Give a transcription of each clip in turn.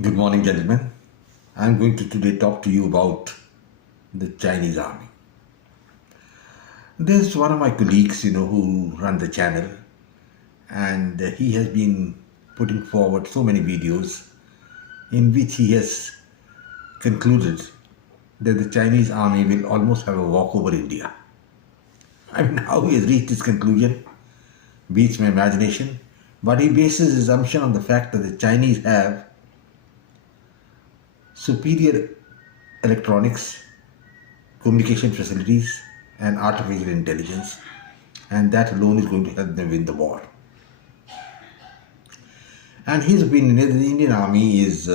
Good morning, gentlemen. I'm going to today talk to you about the Chinese army. There's one of my colleagues, who run the channel, and he has been putting forward so many videos in which he has concluded that the Chinese army will almost have a walk over India. I mean, how he has reached this conclusion beats my imagination, but he bases his assumption on the fact that the Chinese have superior electronics, communication facilities, and artificial intelligence, and that alone is going to help them win the war. And his opinion is the Indian army is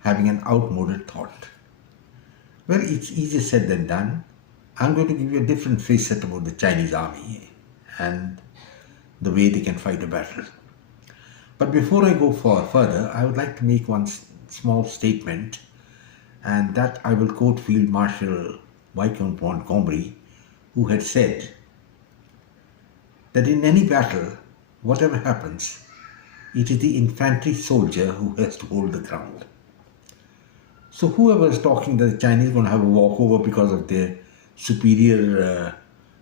having an outmoded thought. Well, it's easier said than done. I'm going to give you a different facet about the Chinese army and the way they can fight a battle. But before I go further, I would like to make one small statement, and that I will quote Field Marshal Viscount Montgomery, who had said that in any battle, whatever happens, it is the infantry soldier who has to hold the ground. So whoever is talking that the Chinese are going to have a walkover because of their superior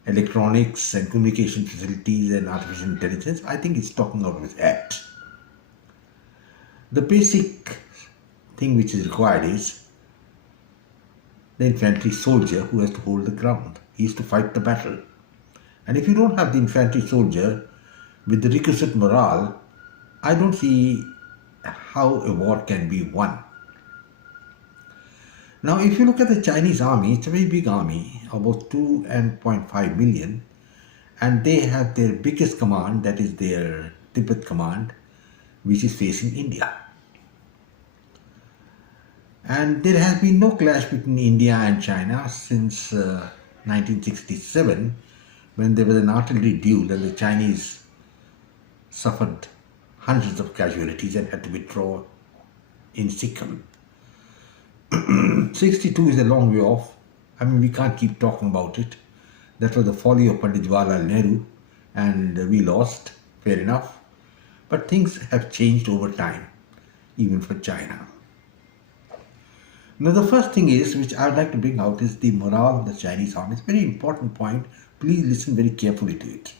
electronics and communication facilities and artificial intelligence, I think it's talking out of his hat. The basic thing which is required is the infantry soldier who has to hold the ground. He is to fight the battle. And if you don't have the infantry soldier with the requisite morale, I don't see how a war can be won. Now, if you look at the Chinese army, it's a very big army, about 2.5 million, and they have their biggest command, that is their Tibet command, which is facing India. And there has been no clash between India and China since 1967, when there was an artillery duel and the Chinese suffered hundreds of casualties and had to withdraw in Sikkim. 62 is a long way off. I mean, we can't keep talking about it. That was the folly of Pandit Jawaharlal Nehru, and we lost, fair enough. But things have changed over time, even for China. Now, the first thing is, which I would like to bring out, is the morale of the Chinese army. It's a very important point. Please listen very carefully to it.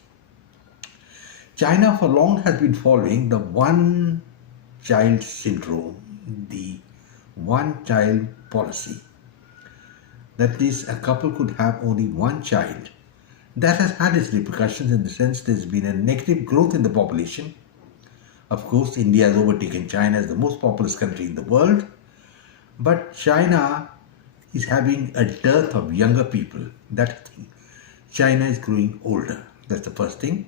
China for long has been following the one-child syndrome, the one-child policy. That is, a couple could have only one child. That has had its repercussions in the sense there's been a negative growth in the population. Of course, India has overtaken China as the most populous country in the world. But China is having a dearth of younger people. That's the thing. China is growing older. That's the first thing.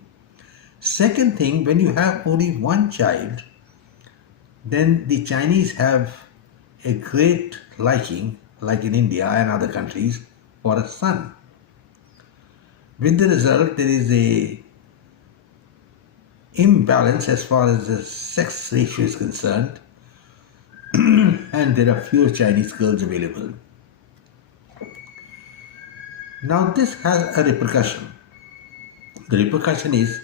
Second thing, when you have only one child, then the Chinese have a great liking, like in India and other countries, for a son. With the result, there is a imbalance as far as the sex ratio is concerned, and there are fewer Chinese girls available. Now this has a repercussion. The repercussion is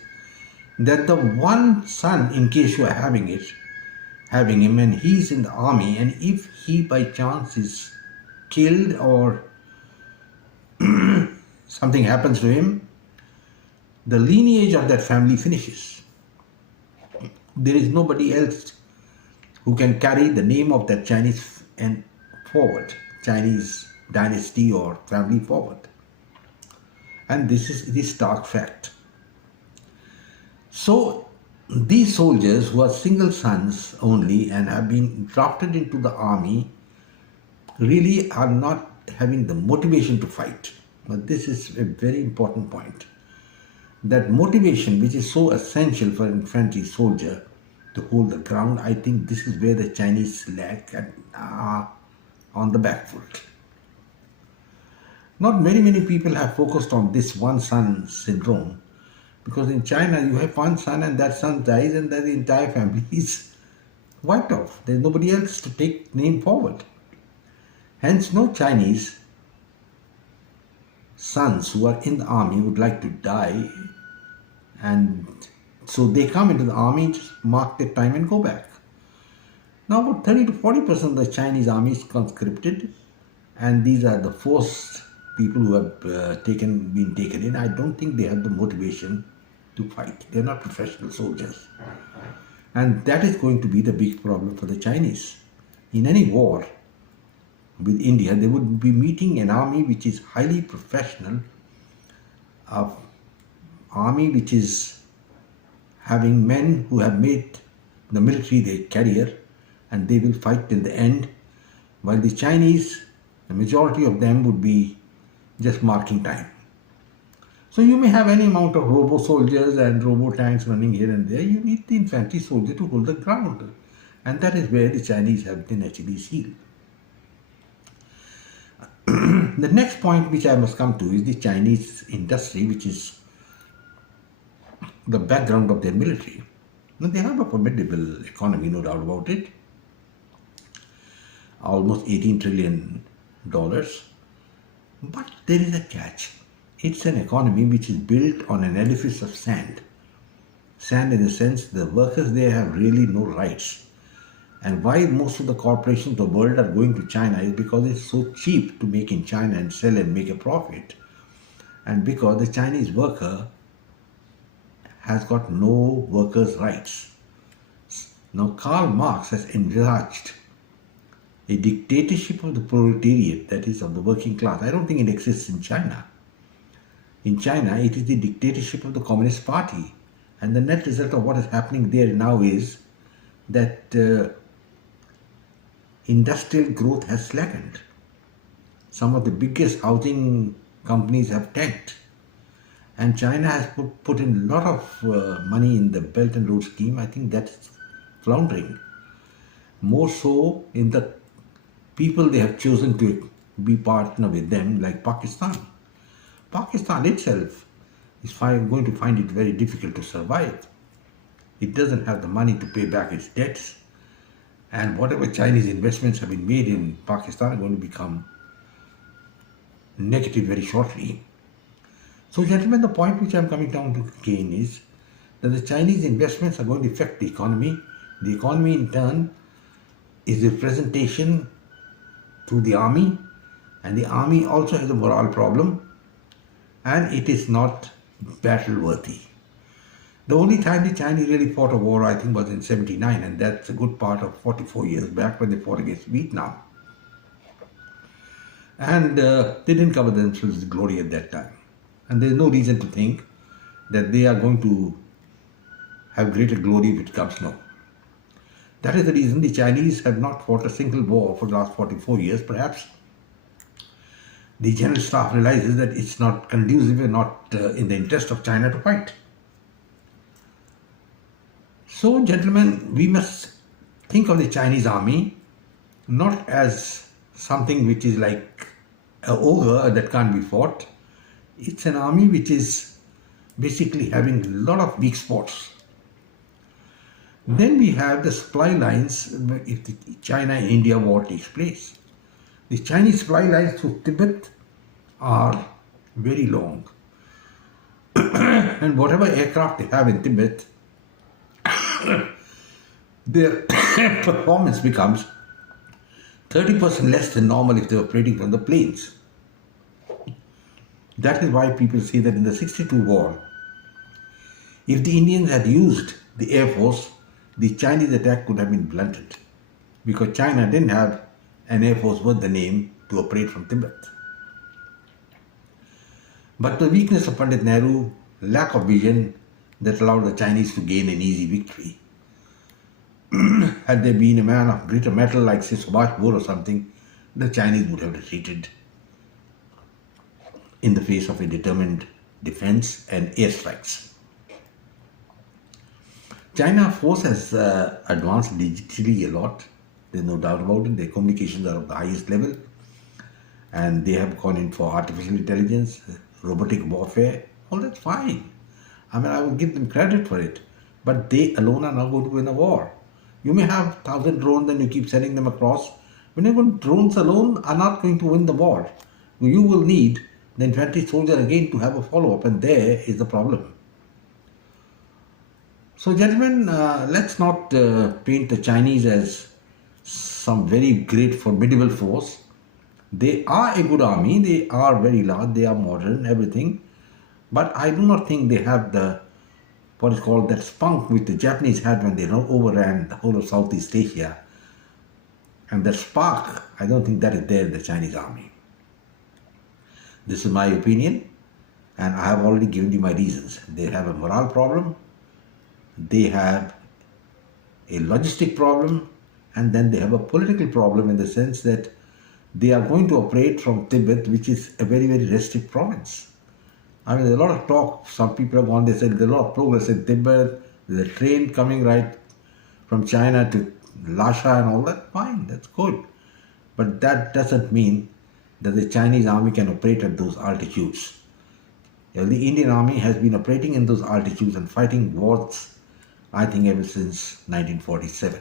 that the one son, in case you are having him, and he's in the army, and if he by chance is killed or something happens to him, the lineage of that family finishes. There is nobody else who can carry the name of that Chinese and forward, Chinese dynasty or family forward. And this is the stark fact. So these soldiers who are single sons only and have been drafted into the army really are not having the motivation to fight. But this is a very important point. That motivation, which is so essential for an infantry soldier to hold the ground, I think this is where the Chinese lack and are on the back foot. Not many people have focused on this one son syndrome, because in China you have one son and that son dies and then the entire family is wiped off. There's nobody else to take name forward. Hence no Chinese sons who are in the army would like to die, and so they come into the army, just mark their time and go back. Now, about 30 to 40% of the Chinese army is conscripted, and these are the forced people who have been taken in. I don't think they have the motivation to fight. They're not professional soldiers, and that is going to be the big problem for the Chinese. In any war with India, they would be meeting an army which is highly professional, a army which is having men who have made the military their career, and they will fight till the end, while the Chinese, the majority of them would be just marking time. So you may have any amount of robo soldiers and robo tanks running here and there. You need the infantry soldier to hold the ground, and that is where the Chinese have been Achilles' heel. The next point which I must come to is the Chinese industry, which is the background of their military. Now, they have a formidable economy, no doubt about it. Almost $18 trillion. But there is a catch. It's an economy which is built on an edifice of sand. Sand in the sense the workers there have really no rights. And why most of the corporations of the world are going to China is because it's so cheap to make in China and sell and make a profit. And because the Chinese worker has got no workers' rights. Now, Karl Marx has envisaged a dictatorship of the proletariat, that is, of the working class. I don't think it exists in China. In China, it is the dictatorship of the Communist Party. And the net result of what is happening there now is that industrial growth has slackened. Some of the biggest housing companies have tanked. And China has put in a lot of money in the Belt and Road scheme. I think that's floundering. More so in the people they have chosen to be partner with them, like Pakistan. Pakistan itself is going to find it very difficult to survive. It doesn't have the money to pay back its debts. And whatever Chinese investments have been made in Pakistan are going to become negative very shortly. So, gentlemen, the point which I am coming down to again is that the Chinese investments are going to affect the economy. The economy, in turn, is a representation to the army, and the army also has a morale problem, and it is not battle worthy. The only time the Chinese really fought a war, I think, was in 79, and that's a good part of 44 years back when they fought against Vietnam. And they didn't cover themselves with glory at that time. And there's no reason to think that they are going to have greater glory if it comes now. That is the reason the Chinese have not fought a single war for the last 44 years. Perhaps the general staff realizes that it's not conducive and not in the interest of China to fight. So, gentlemen, we must think of the Chinese army not as something which is like an ogre that can't be fought. It's an army which is basically having a lot of weak spots. Then we have the supply lines if the China-India war takes place. The Chinese supply lines through Tibet are very long. And whatever aircraft they have in Tibet, their performance becomes 30% less than normal if they were operating from the planes. That is why people say that in the 62 war, if the Indians had used the Air Force, the Chinese attack could have been blunted, because China didn't have an Air Force worth the name to operate from Tibet. But the weakness of Pandit Nehru, lack of vision, that allowed the Chinese to gain an easy victory. Had there been a man of greater mettle like say Subhash Bose or something, the Chinese would have retreated in the face of a determined defense and airstrikes. China force has advanced digitally a lot. There's no doubt about it. Their communications are of the highest level, and they have gone in for artificial intelligence, robotic warfare. All that's fine. I mean, I will give them credit for it, but they alone are not going to win a war. You may have 1,000 drones and you keep sending them across. Whenever drones alone are not going to win the war, you will need the infantry soldier again to have a follow-up, and there is the problem. So, gentlemen, let's not paint the Chinese as some very great formidable force. They are a good army, they are very large, they are modern, everything. But I do not think they have the, what is called, that spunk which the Japanese had when they overran the whole of Southeast Asia. And that spark, I don't think that is there in the Chinese army. This is my opinion, and I have already given you my reasons. They have a morale problem, they have a logistic problem, and then they have a political problem in the sense that they are going to operate from Tibet, which is a very, very restricted province. I mean, there's a lot of talk. Some people have gone, they said there's a lot of progress in Tibet. There's a train coming right from China to Lhasa and all that. Fine, that's good. But that doesn't mean that the Chinese army can operate at those altitudes. The Indian army has been operating in those altitudes and fighting wars, I think, ever since 1947.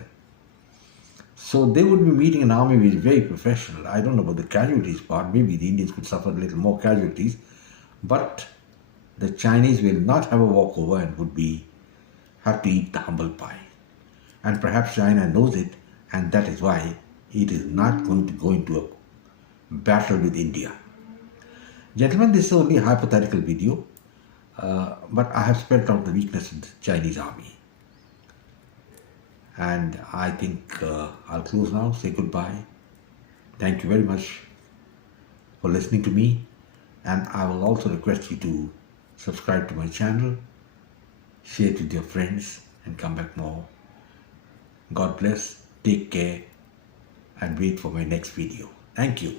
So they would be meeting an army which is very professional. I don't know about the casualties part. Maybe the Indians could suffer a little more casualties. But the Chinese will not have a walkover and would have to eat the humble pie. And perhaps China knows it, and that is why it is not going to go into a battle with India. Gentlemen, this is only a hypothetical video, but I have spelled out the weakness of the Chinese army. And I think I'll close now, say goodbye. Thank you very much for listening to me. And I will also request you to subscribe to my channel, share it with your friends, and come back more. God bless, take care, and wait for my next video. Thank you.